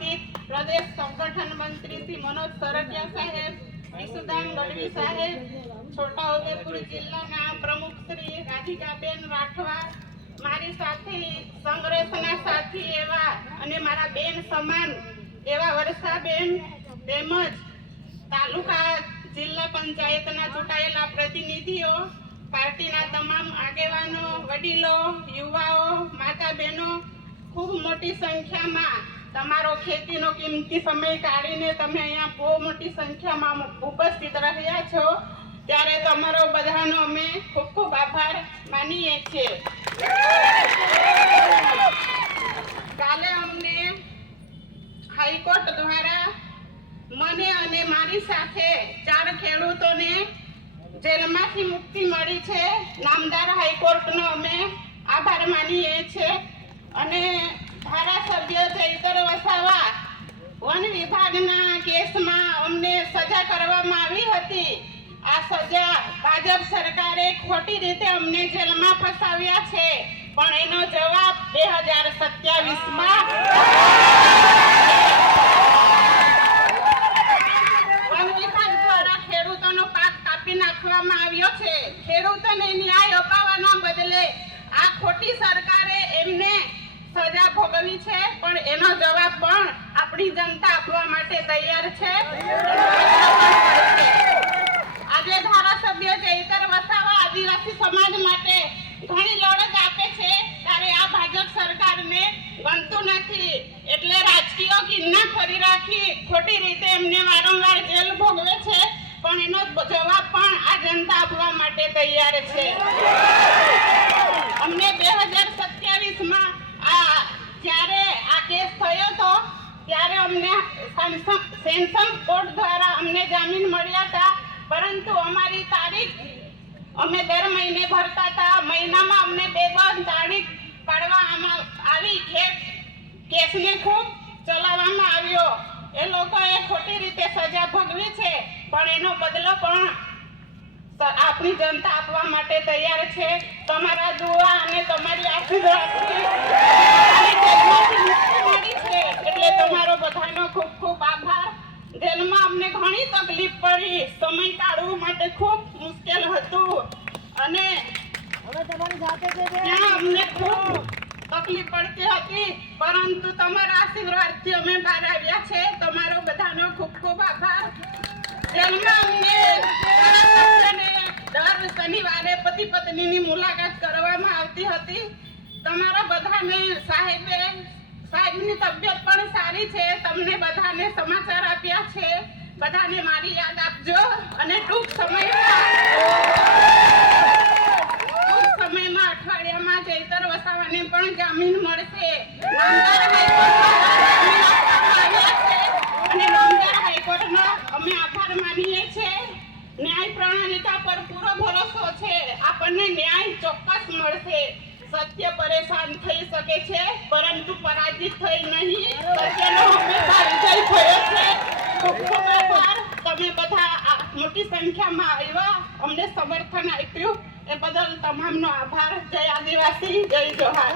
ઉપસ્થિત પ્રદેશ સંગઠન મંત્રી શ્રી મનોજ સરટિયા સાહેબ, ઈસુદાન ગઢવી સાહેબ, છોટાઉદેપુર જિલ્લાના પ્રમુખ શ્રી રાધિકાબેન રાઠવા, મારી સાથી સંઘર્ષના સાથી એવા અને મારા બેન સમાન એવા વર્ષાબેન, તેમજ તાલુકા જિલ્લા પંચાયતના ચૂંટાયેલા પ્રતિનિધિઓ, પાર્ટીના તમામ આગેવાનો, વડીલો, યુવાઓ, માતા બહેનો, ખૂબ મોટી સંખ્યામાં તમારો ખેતીનો કિંમતી સમય કાઢીને તમે અહીંયા બહુ મોટી સંખ્યામાં ઉપસ્થિત રહ્યા છો, ત્યારે તમારો બધાનો અમે ખૂબ ખૂબ આભાર માનીએ છીએ. કાલે અમને હાઈકોર્ટ દ્વારા મને અને મારી સાથે 4 ખેડૂતોને જેલમાંથી મુક્તિ મળી છે. નામદાર હાઈકોર્ટનો અમે આભાર માનીએ છીએ. અને ધારાસભ્ય ચૈતર વસાવા વન વિભાગના કેસમાં અમને સજા કરવામાં આવી હતી. આ સજા ભાજપ સરકારે ખોટી રીતે અમને જેલમાં ફસાવ્યા છે, પણ એનો જવાબ 2027માં નાખવામાં આવ્યો છે. ખેડૂતોને ન્યાય અપાવવાના બદલે આ ખોટી સરકારે એમને સજા ભોગવી છે, પણ એનો જવાબ પણ આપણી જનતા આપવા માટે તૈયાર છે. આજે ધારાસભ્ય ચૈતર વસાવા આદિવાસી સમાજ માટે ઘણી લડત આપે છે, ત્યારે આ ભાજપ સરકારને ગમતું નથી, એટલે રાજકીય કિન્નાખોરી રાખી ખોટી રીતે એમને વારંવાર જેલ ભોગવે છે, પણ એનો જવાબ પણ આ જનતા આપવા માટે તૈયાર છે. અમને 2027માં જ્યારે આ કેસ થયો હતો ત્યારે અમને સેન્સમ કોર્ટ દ્વારા અમને જામીન મળ્યા હતા, પરંતુ અમારી તારીખ અમે દર મહિને ભરતા હતા. મહિનામાં અમને 2 તારીખ પાડવામાં આવી. કેસને ખૂબ ચલાવવામાં આવ્યો. એ લોકોએ ખોટી રીતે સજા ભોગવી છે, પણ એનો બદલો પણ આપણી જનતા આપવા માટે તૈયાર છે. તમારા દુઆ અને તમારી આશીર્વાદથી એટલે તમારો બધાનો ખૂબ ખૂબ આભાર. જેલમાં અમને ઘણી તકલીફ પડી, સમય કાઢવું માટે ખૂબ મુશ્કેલ હતું અને ત્યાં અમને ખૂબ તકલીફ પડતી હતી, પરંતુ તમારા આશીર્વાદથી અમે બહાર આવ્યા છે. તમારો બધાનો ખૂબ ખૂબ આભાર. જેલમાં અમને દર શનિવારે પતિ પત્નીની મુલાકાત કરવામાં આવતી હતી. તમારા બધાને સાહેબની તબિયત પણ સારી છે. તમને બધાને સમાચાર આપ્યા છે. બધાને મારી યાદ આપજો અને ટૂંક સમયમાં અઠવાડિયામાં ચૈતર વસાવાને પણ જામીન મળશે. અને નામદાર હાઈકોર્ટનો અમે આભાર માનીએ છીએ. ન્યાય પ્રણાલિકા પર પૂરો ભરોસો છે. આપણને ન્યાય ચોક્કસ મળશે. સત્ય પરેશાન થઈ શકે છે, પરંતુ પરાજિત થઈ નહીં. સત્યનો હંમેશા વિજય થયો છે. ખૂબ ખૂબ આભાર. તમે બધા મોટી સંખ્યામાં આવ્યા, અમને સમર્થન આપ્યું, એ બદલ તમામનો આભાર. જય આદિવાસી, જય જોહાર.